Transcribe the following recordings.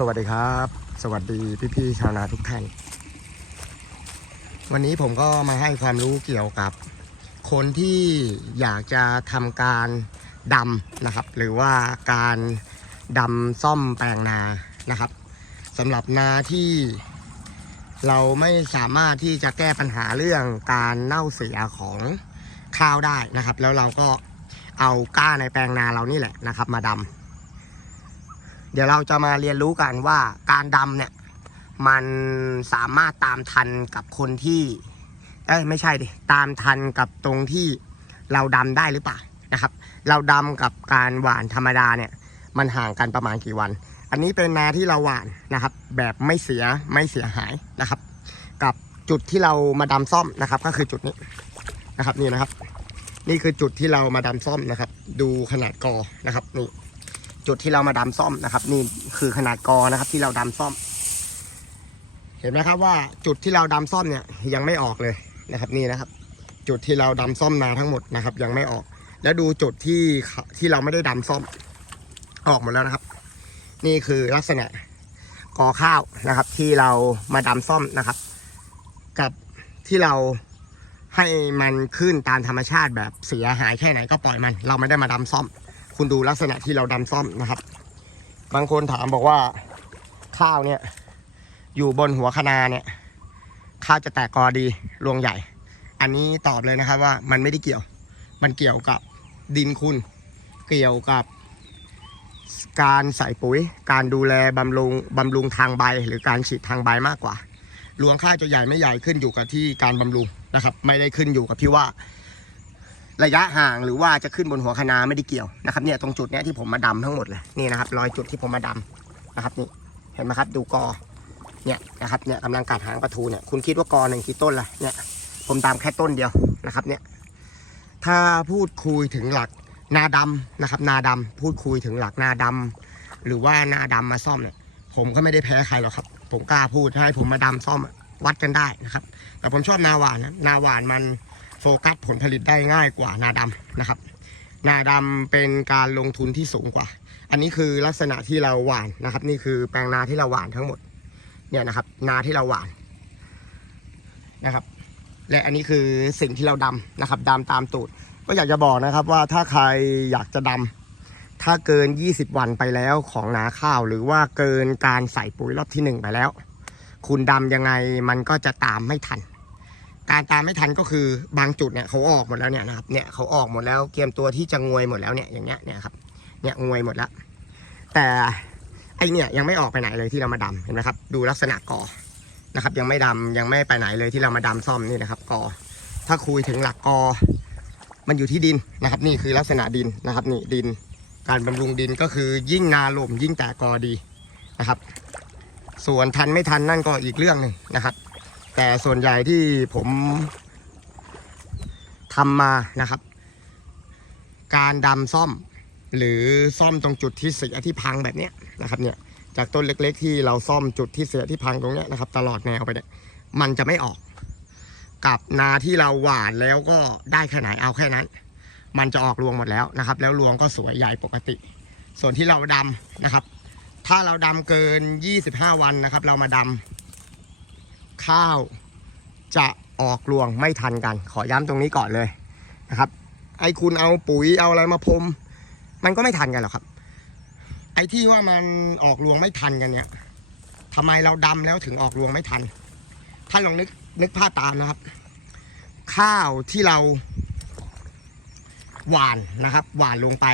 สวัสดีครับ สวัสดีพี่ๆชาวนาทุกท่าน วันนี้ผมก็มาให้ความรู้เกี่ยวกับ คนที่อยากจะทำการดำนะครับ หรือว่าการดำซ่อมแปลงนานะครับสำหรับนาที่เราไม่สามารถที่จะแก้ปัญหาเรื่องการเน่าเสียของข้าวได้นะครับ แล้วเราก็เอาก้าในแปลงนาเรานี่แหละนะครับ มาดำ เดี๋ยวเราจะมาเรียนรู้กันว่าการดำเนี่ย มันสามารถตามทันกับคนที่เอ้ยไม่ใช่ดิตามทันกับตรงที่เราดำได้หรือเปล่านะครับ เราดำกับการหวานธรรมดาเนี่ย มันห่างกันประมาณกี่วัน อันนี้เป็นนาที่เราหวานนะครับ แบบไม่เสียไม่เสียหายนะครับ กับจุดที่เรามาดำซ่อมนะครับ ก็คือจุดนี้นะครับนี่นะครับ นี่คือจุดที่เรามาดำซ่อมนะครับ ดูขนาดกอนะครับนี่ จุดที่เรามาดำซ่อมนะครับ นี่คือขนาดกอนะครับ ที่เราดำซ่อม เห็นไหมครับว่าจุดที่เราดำซ่อมเนี่ยยังไม่ออกเลยนะครับ นี่นะครับ จุดที่เราดำซ่อมนาทั้งหมดนะครับ ยังไม่ออก แล้วดูจุดที่ที่เราไม่ได้ดำซ่อม ออกหมดแล้วนะครับ นี่คือลักษณะกอข้าวนะครับ ที่เรามาดำซ่อมนะครับ กับที่เราให้มันขึ้นตามธรรมชาติแบบเสียหายแค่ไหนก็ปล่อยมัน เราไม่ได้มาดำซ่อม คุณดูลักษณะที่เราดำซ่อมนะครับ บางคนถามบอกว่าข้าวเนี่ยอยู่บนหัวคะนาเนี่ย ข้าวจะแตกกอดีรวงใหญ่ อันนี้ตอบเลยนะครับว่ามันไม่ได้เกี่ยว มันเกี่ยวกับดินคุณ เกี่ยวกับ การใส่ปุ๋ย การดูแลบำรุงบำรุงทางใบ หรือการฉีดทางใบมากกว่ารวงข้าวจะใหญ่ไม่ใหญ่ขึ้นอยู่กับที่การบำรุงนะครับ ไม่ได้ขึ้นอยู่กับที่ว่า ระยะห่างหรือว่าจะขึ้นบนหัวคนาไม่ได้เกี่ยวนะครับเนี่ยตรงจุดเนี้ยที่ผมมาดำทั้งหมดเลยนี่นะครับรอยจุดที่ผมมาดำนะครับนี่เห็นไหมครับดูกอเนี่ยนะครับเนี่ยกำลังกัดหางปลาทูเนี่ยคุณคิดว่ากอหนึ่งกี่ต้นล่ะเนี่ยผมดำแค่ต้นเดียวนะครับเนี่ยถ้าพูดคุยถึงหลักนาดำนะครับ นาดำพูดคุยถึงหลักนาดำหรือว่านาดำมาซ่อมเนี่ยผมก็ไม่ได้แพ้ใครหรอกครับ ผมกล้าพูดให้ผมมาดำซ่อมวัดกันได้นะครับ แต่ผมชอบนาหวานนะนาหวานมัน โฟกัสผลผลิตได้ง่ายกว่านาดำนะครับ นาดำเป็นการลงทุนที่สูงกว่า อันนี้คือลักษณะที่เราหว่านนะครับ นี่คือแปลงนาที่เราหว่านทั้งหมดเนี่ยนะครับ นาที่เราหว่านนะครับ และอันนี้คือสิ่งที่เราดำนะครับดำตามตูด ก็อยากจะบอกนะครับว่าถ้าใครอยากจะดำถ้าเกิน 20 วันไปแล้วของนาข้าว หรือว่าเกินการใส่ปุ๋ยรอบที่หนึ่งไปแล้ว คุณดำยังไงมันก็จะตามไม่ทัน การตามไม่ทันก็คือบางจุดเนี่ยเขาออกหมดแล้วเนี่ยนะครับเนี่ยเขาออกหมดแล้วเตรียมตัวที่จะงวยหมดแล้วเนี่ยอย่างเงี้ยเนี่ยครับเนี่ยงวยหมดแล้ว แต่ไอเนี่ยยังไม่ออกไปไหนเลยที่เรามาดำเห็นไหมครับ ดูลักษณะกอนะครับ ยังไม่ดำยังไม่ไปไหนเลยที่เรามาดำซ่อมนี่นะครับกอถ้าคุยถึงหลักกอ มันอยู่ที่ดินนะครับ นี่คือลักษณะดินนะครับ นี่ดิน การบำรุงดินก็คือยิ่งนาลมยิ่งแต่กอดีนะครับ ส่วนทันไม่ทันนั่นก็อีกเรื่องหนึ่งนะครับ แต่ส่วนใหญ่ที่ผมทำมานะครับ การดำซ่อม หรือซ่อมตรงจุดที่เสียที่พังแบบเนี้ยนะครับเนี่ยจากต้นเล็ก ๆ ที่เราซ่อมจุดที่เสียที่พังตรงเนี้ยนะครับ ตลอดแนวไปเนี่ยมันจะไม่ออก กับนาที่เราหว่านแล้วก็ได้แค่ไหนเอาแค่นั้น มันจะออกรวงหมดแล้วนะครับ แล้วรวงก็สวยใหญ่ปกติ ส่วนที่เราดำนะครับ ถ้าเราดำเกิน 25 วันนะครับ เรามาดำ ข้าวจะออกรวงไม่ทันกัน ขอย้ำตรงนี้ก่อนเลยนะครับ ไอ้คุณเอาปุ๋ยเอาอะไรมาพรมมันก็ไม่ทันกันหรอกครับ ไอ้ที่ว่ามันออกรวงไม่ทันกันเนี่ยทำไมเราดำแล้วถึงออกรวงไม่ทัน ถ้าลองนึกนึกภาพตามนะครับ ข้าวที่เราหวานนะครับ หวานลงไป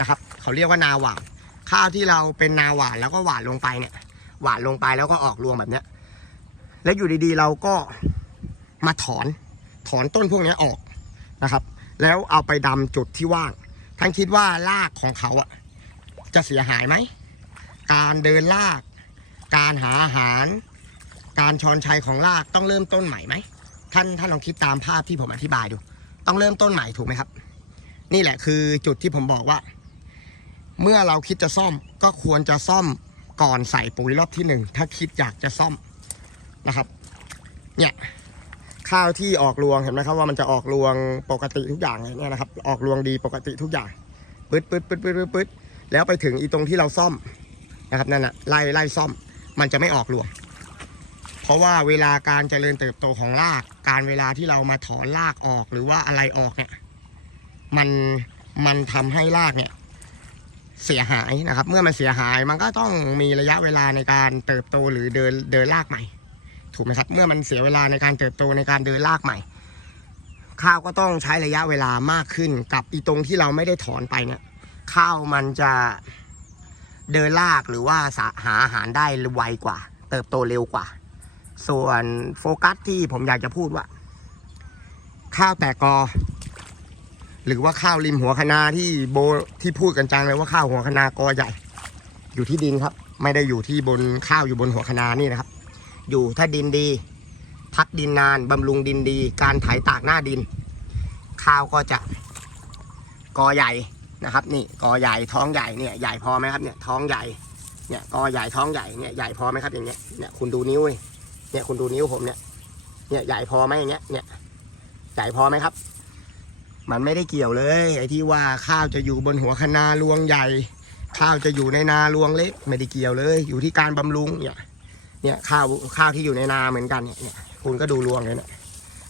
นะครับ เขาเรียกว่านาหวาน ข้าวที่เราเป็นนาหวานแล้วก็หวานลงไปเนี่ย หวานลงไปแล้วก็ออกรวงแบบเนี้ย แล้วอยู่ดีๆ เราก็มาถอนถอนต้นพวกนี้ออกนะครับ แล้วเอาไปดำจุดที่ว่าง ท่านคิดว่ารากของเขาอะจะเสียหายไหม การเดินราก การหาอาหาร การชอนชัยของรากต้องเริ่มต้นใหม่ไหม ท่านท่านลองคิดตามภาพที่ผมอธิบายดู ต้องเริ่มต้นใหม่ถูกไหมครับ นี่แหละคือจุดที่ผมบอกว่า เมื่อเราคิดจะซ่อมก็ควรจะซ่อมก่อนใส่ปุ๋ยรอบที่หนึ่งถ้าคิดอยากจะซ่อม นะครับ เนี่ยข้าวที่ออกรวงเห็นไหมครับว่ามันจะออกรวงปกติทุกอย่างเลยเนี่ยนะครับ ออกรวงดีปกติทุกอย่างปึ๊ดปึ๊ดปึ๊ดปึ๊ดปึ๊ดปึ๊ดแล้วไปถึงอีตรงที่เราซ่อมนะครับนั่นนะไล่ไล่ซ่อม มันจะไม่ออกรวง เพราะว่าเวลาการเจริญเติบโตของราก การเวลาที่เรามาถอนรากออกหรือว่าอะไรออกเนี่ยมันมันทำให้รากเนี่ยเสียหายนะครับ เมื่อมันเสียหายมันก็ต้องมีระยะเวลาในการเติบโตหรือเดินเดินรากใหม่ ถูกไหมครับ เมื่อมันเสียเวลาในการเติบโตในการเดินรากใหม่ ข้าวก็ต้องใช้ระยะเวลามากขึ้นกับอีตรงที่เราไม่ได้ถอนไปเนี่ย ข้าวมันจะเดินรากหรือว่าสหาอาหารได้ไวกว่า เติบโตเร็วกว่า ส่วนโฟกัสที่ผมอยากจะพูดว่า ข้าวแตกกอ หรือว่าข้าวริมหัวคะนาที่โบที่พูดกันจังเลยว่าข้าวหัวคะนากอใหญ่ อยู่ที่ดินครับ ไม่ได้อยู่ที่บนข้าวอยู่บนหัวคะนานี่นะครับ อยู่ถ้าดินดี พักดินนานบำรุงดินดี การไถตากหน้าดิน ข้าวก็จะกอใหญ่นะครับ นี่กอใหญ่ท้องใหญ่เนี่ยใหญ่พอไหมครับเนี่ยท้องใหญ่เนี่ยกอใหญ่ท้องใหญ่เนี่ยใหญ่พอไหมครับอย่างเงี้ยเนี่ยคุณดูนิ้วเนี่ยคุณดูนิ้วผมเนี่ยเนี่ยใหญ่พอไหมอย่างเงี้ยเนี่ยใหญ่พอไหมครับ มันไม่ได้เกี่ยวเลยไอ้ที่ว่าข้าวจะอยู่บนหัวคะนารวงใหญ่ ข้าวจะอยู่ในนารวงเล็กไม่ได้เกี่ยวเลย อยู่ที่การบำรุงเนี่ย เนี่ยข้าวข้าวที่อยู่ในนาเหมือนกันเนี่ยเนี่ยคุณก็ดูรวงเลยเนี่ย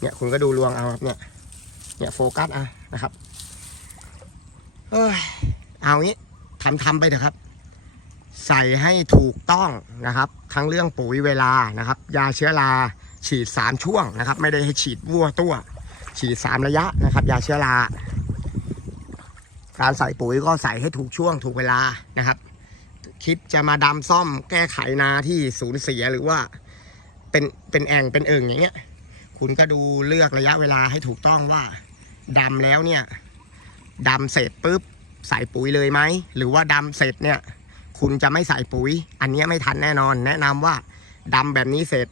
เนี่ยคุณก็ดูรวงเอาครับเนี่ยเนี่ยโฟกัสเอานะครับเอ้ยเอางี้ทำทำไปเถอะครับ ใส่ให้ถูกต้องนะครับ ทั้งเรื่องปุ๋ยเวลานะครับ ยาเชื้อราฉีดสามช่วงนะครับ ไม่ได้ให้ฉีดวัวตัว ฉีดสามระยะนะครับ ยาเชื้อราการใส่ปุ๋ยก็ใส่ให้ถูกช่วงถูกเวลานะครับ คิดจะมาดำซ่อมแก้ไขนาที่สูญเสียหรือว่าเป็นเป็นแอ่งเป็นเอิงอย่างเงี้ย คุณก็ดูเลือกระยะเวลาให้ถูกต้องว่าดำแล้วเนี่ยดำเสร็จปุ๊บใส่ปุ๋ยเลยไหม หรือว่าดำเสร็จเนี่ย คุณจะไม่ใส่ปุ๋ย อันนี้ไม่ทันแน่นอน แนะนำว่าดำแบบนี้เสร็จ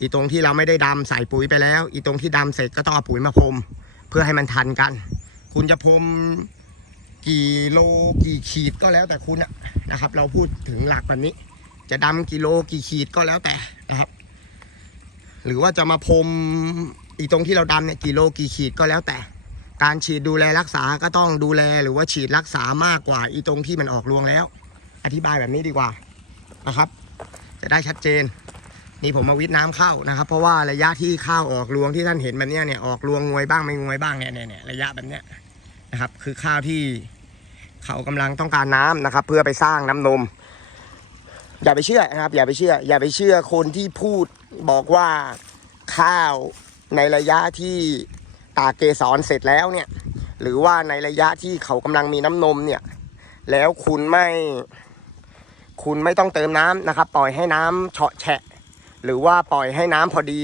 อีตรงที่เราไม่ได้ดำใส่ปุ๋ยไปแล้ว อีตรงที่ดำเสร็จก็ต้องเอาปุ๋ยมาพรมเพื่อให้มันทันกัน คุณจะพรม กี่โลกี่ขีดก็แล้วแต่คุณอะนะครับ เราพูดถึงหลักแบบนี้ จะดำกิโลกี่ขีดก็แล้วแต่นะครับ หรือว่าจะมาพรมอีตรงที่เราดำเนี่ยกี่โลกี่ขีดก็แล้วแต่ การฉีดดูแลรักษาก็ต้องดูแลหรือว่าฉีดรักษามากกว่า อีตรงที่มันออกรวงแล้ว อธิบายแบบนี้ดีกว่านะครับ จะได้ชัดเจนนี่ผมมาวิทน้ำเข้านะครับ เพราะว่าระยะที่ข้าวออกรวงที่ท่านเห็นแบบนี้เนี่ยออกรวงงวยบ้างไม่งวยบ้างเนี่ยเนี่ยเนี่ยระยะแบบเนี้ย นะครับ คือข้าวที่เขากำลังต้องการน้ำนะครับ เพื่อไปสร้างน้ำนม อย่าไปเชื่อนะครับ อย่าไปเชื่อ อย่าไปเชื่อคนที่พูดบอกว่าข้าวในระยะที่ตากเกสรเสร็จแล้วเนี่ย หรือว่าในระยะที่เขากำลังมีน้ำนมเนี่ย แล้วคุณไม่ คุณไม่ต้องเติมน้ำนะครับ ปล่อยให้น้ำเฉาะแฉะ หรือว่าปล่อยให้น้ำพอดี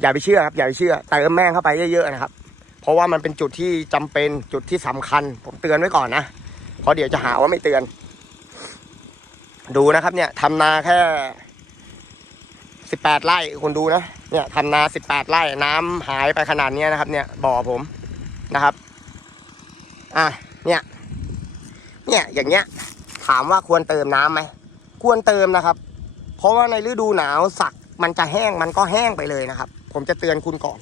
อย่าไปเชื่อครับ อย่าไปเชื่อเติมแม่งเข้าไปเยอะๆนะครับ เพราะว่ามันเป็นจุดที่จำเป็นจุดที่สำคัญ ผมเตือนไว้ก่อนนะเพราะเดี๋ยวจะหาว่าไม่เตือน ดูนะครับ เนี่ยทำนาแค่สิบแปดไร่คุณดูนะเนี่ยทำนาสิบแปดไร่น้ำหายไปขนาดเนี้นะครับ เนี่ยบ่อผมนะครับ อะเนี่ย เนี่ยอย่างเงี้ย ถามว่าควรเติมน้ำไหมควรเติมนะครับ เพราะว่าในฤดูหนาวสักมันจะแห้งมันก็แห้งไปเลยนะครับ ผมจะเตือนคุณก่อน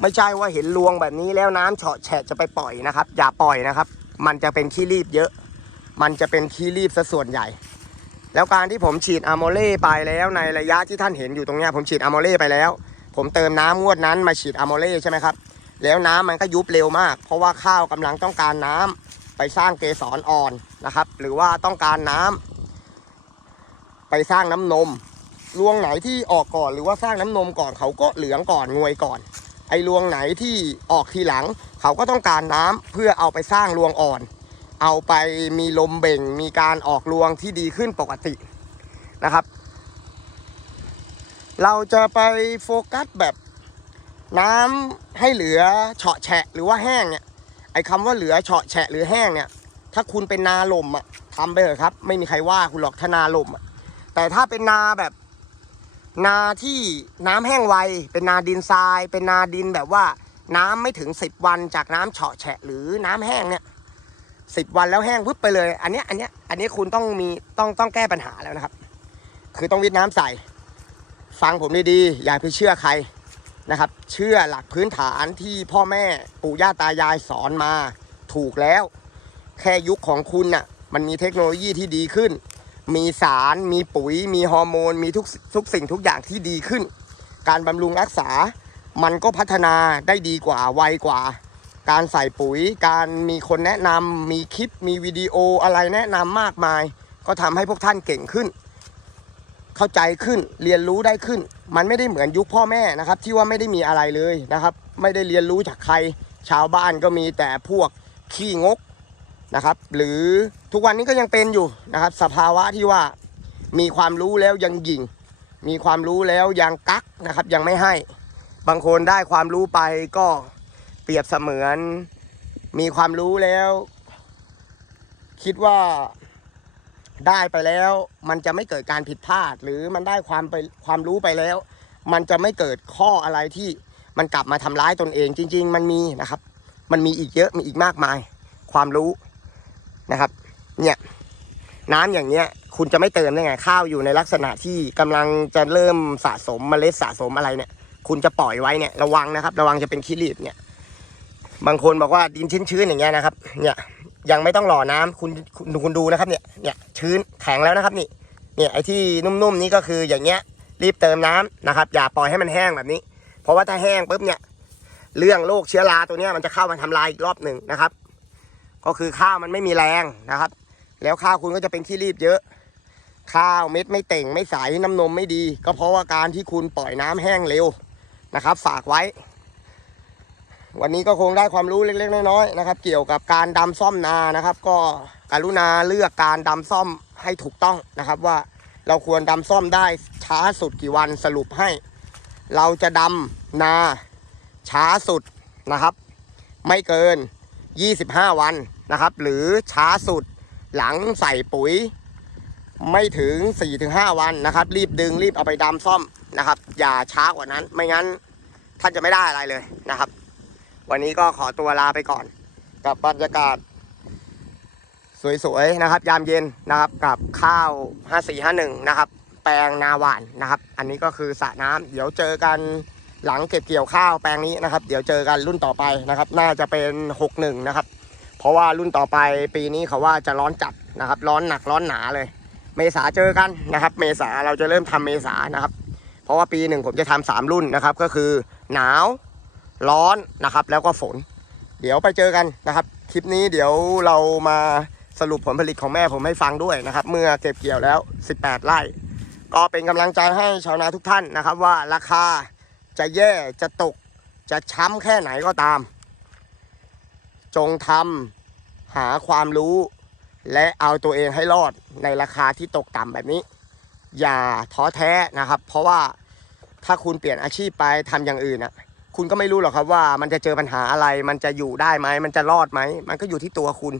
ไม่ใช่ว่าเห็นรวงแบบนี้แล้วน้ำเฉาะแฉะจะไปปล่อยนะครับ อย่าปล่อยนะครับ มันจะเป็นขี้รีบเยอะ มันจะเป็นขี้รีบซะส่วนใหญ่ แล้วการที่ผมฉีดอะโมเล่ไปแล้วในระยะที่ท่านเห็นอยู่ตรงเนี้ยผมฉีดอะโมเล่ไปแล้ว ผมเติมน้ำงวดนั้นมาฉีดอะโมเล่ใช่ไหมครับแล้วน้ำมันก็ยุบเร็วมาก เพราะว่าข้าวกำลังต้องการน้ำไปสร้างเกสรอ่อนนะครับ หรือว่าต้องการน้ำไปสร้างน้ำนมรวงไหนที่ออกก่อนหรือว่าสร้างน้ำนมก่อนเขาก็เหลืองก่อนงวยก่อน อ้รวงไหนที่ออกทีหลัง เขาก็ต้องการน้ำเพื่อเอาไปสร้างรวงอ่อน เอาไปมีลมเบ่ง มีการออกรวงที่ดีขึ้นปกตินะครับ เราจะไปโฟกัสแบบน้ำให้เหลือเฉาะแฉะหรือว่าแห้งเนี่ยไอ้คำว่าเหลือเฉาะแฉะหรือแห้งเนี่ย ถ้าคุณเป็นนาลมอะทำไปเถอะครับ ไม่มีใครว่าคุณหรอกถ้านาลมอะแต่ถ้าเป็นนาแบบ นาที่น้ำแห้งไว เป็นนาดินทราย เป็นนาดินแบบว่าน้ำไม่ถึงสิบวันจากน้ำเฉาะแฉะหรือน้ำแห้งเนี่ยสิบวันแล้วแห้งวึบไปเลย อันเนี้ยอันเนี้ยอันนี้คุณต้องมีต้องต้องแก้ปัญหาแล้วนะครับ คือต้องวิทน้ำใส่ ฟังผมดีๆอย่าไปเชื่อใครนะครับ เชื่อหลักพื้นฐานที่พ่อแม่ปู่ย่าตายายสอนมาถูกแล้ว แค่ยุคของคุณน่ะมันมีเทคโนโลยีที่ดีขึ้น มีสารมีปุ๋ย มีฮอร์โมน มีทุกทุกสิ่งทุกอย่างที่ดีขึ้น การบำรุงรักษามันก็พัฒนาได้ดีกว่าไวกว่า การใส่ปุ๋ย การมีคนแนะนำมีคลิปมีวิดีโออะไรแนะนำมากมาย ก็ทำให้พวกท่านเก่งขึ้น เข้าใจขึ้นเรียนรู้ได้ขึ้น มันไม่ได้เหมือนยุคพ่อแม่นะครับ ที่ว่าไม่ได้มีอะไรเลยนะครับ ไม่ได้เรียนรู้จากใคร ชาวบ้านก็มีแต่พวกขี้งก นะครับ หรือทุกวันนี้ก็ยังเป็นอยู่นะครับ สภาวะที่ว่ามีความรู้แล้วยังยิง มีความรู้แล้วยังกักนะครับ ยังไม่ให้ บางคนได้ความรู้ไปก็เปรียบเสมือน มีความรู้แล้ว คิดว่าได้ไปแล้วมันจะไม่เกิดการผิดพลาด หรือมันได้ความไปความรู้ไปแล้ว มันจะไม่เกิดข้ออะไรที่มันกลับมาทำร้ายตนเองจริง ๆ มันมีนะครับ มันมีอีกเยอะมีอีกมากมาย ความรู้ นะครับ เนี่ยน้ำอย่างเนี้ย คุณจะไม่เติมได้ไงข้าวอยู่ในลักษณะที่กำลังจะเริ่มสะสมเมล็ดสะสมอะไรเนี่ย คุณจะปล่อยไว้เนี่ยระวังนะครับ ระวังจะเป็นขี้รีบเนี่ย บางคนบอกว่าดินชื้นๆอย่างเงี้ยนะครับ เนี่ยยังไม่ต้องหล่อน้ำคุณคุณคุณดูนะครับเนี่ยเนี่ยชื้นแข็งแล้วนะครับนี่เนี่ยไอ้ที่นุ่มๆนี้ก็คืออย่างเงี้ยรีบเติมน้ำนะครับ อย่าปล่อยให้มันแห้งแบบนี้ เพราะว่าถ้าแห้งปุ๊บเนี่ย เรื่องโรคเชื้อราตัวเนี้ยมันจะเข้ามาทำลายอีกรอบหนึ่งนะครับ ก็คือข้าวมันไม่มีแรงนะครับ แล้วข้าวคุณก็จะเป็นขี้รีบเยอะ ข้าวเม็ดไม่เต่งไม่ใสน้ำนมไม่ดี ก็เพราะว่าการที่คุณปล่อยน้ำแห้งเร็วนะครับ ฝากไว้ วันนี้ก็คงได้ความรู้เล็กๆน้อยๆนะครับ เกี่ยวกับการดำซ่อมนานะครับ ก็กรุณาเลือกการดำซ่อมให้ถูกต้องนะครับว่าเราควรดำซ่อมได้ช้าสุดกี่วันสรุปให้ เราจะดำนาช้าสุดนะครับ ไม่เกิน 25 วัน นะครับ หรือช้าสุดหลังใส่ปุ๋ย ไม่ถึง 4-5 วันนะครับ รีบดึงรีบเอาไปดำซ่อมนะครับ อย่าช้ากว่านั้น ไม่งั้นท่านจะไม่ได้อะไรเลยนะครับ วันนี้ก็ขอตัวลาไปก่อน กับบรรยากาศ สวยๆนะครับ ยามเย็นนะครับ กับข้าว 5451 นะครับ แปลงนาหวานนะครับ อันนี้ก็คือสระน้ำเดี๋ยวเจอกันหลังเก็บเกี่ยวข้าวแปลงนี้นะครับ เดี๋ยวเจอกันรุ่นต่อไปนะครับ น่าจะเป็น 61 นะครับ เพราะว่ารุ่นต่อไปปีนี้เขาว่าจะร้อนจัดนะครับ ร้อนหนักร้อนหนาเลย เมษาเจอกันนะครับ เมษาเราจะเริ่มทำเมษานะครับ เพราะว่าปีหนึ่งผมจะทำสามรุ่นนะครับ ก็คือหนาวร้อนนะครับ แล้วก็ฝน เดี๋ยวไปเจอกันนะครับ คลิปนี้เดี๋ยวเรามาสรุปผลผลิตของแม่ผมให้ฟังด้วยนะครับ เมื่อเก็บเกี่ยวแล้ว 18 ไร่ ก็เป็นกำลังใจให้ชาวนาทุกท่านนะครับ ว่าราคาจะแย่จะตกจะช้ำแค่ไหนก็ตาม จงทำหาความรู้ และเอาตัวเองให้รอดในราคาที่ตกต่ำแบบนี้ อย่าท้อแท้นะครับ เพราะว่าถ้าคุณเปลี่ยนอาชีพไปทำอย่างอื่นอะคุณก็ไม่รู้หรอกครับว่ามันจะเจอปัญหาอะไร มันจะอยู่ได้ไหม มันจะรอดไหม มันก็อยู่ที่ตัวคุณ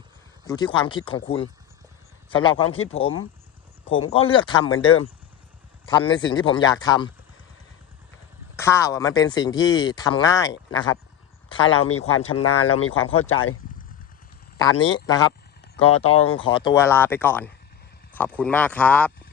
อยู่ที่ความคิดของคุณสำหรับความคิดผม ผมก็เลือกทำเหมือนเดิมทำในสิ่งที่ผมอยากทำข้าวอะมันเป็นสิ่งที่ทำง่ายนะครับ ถ้าเรามีความชำนาญเรามีความเข้าใจ ตามนี้นะครับ ก็ต้องขอตัวลาไปก่อน ขอบคุณมากครับ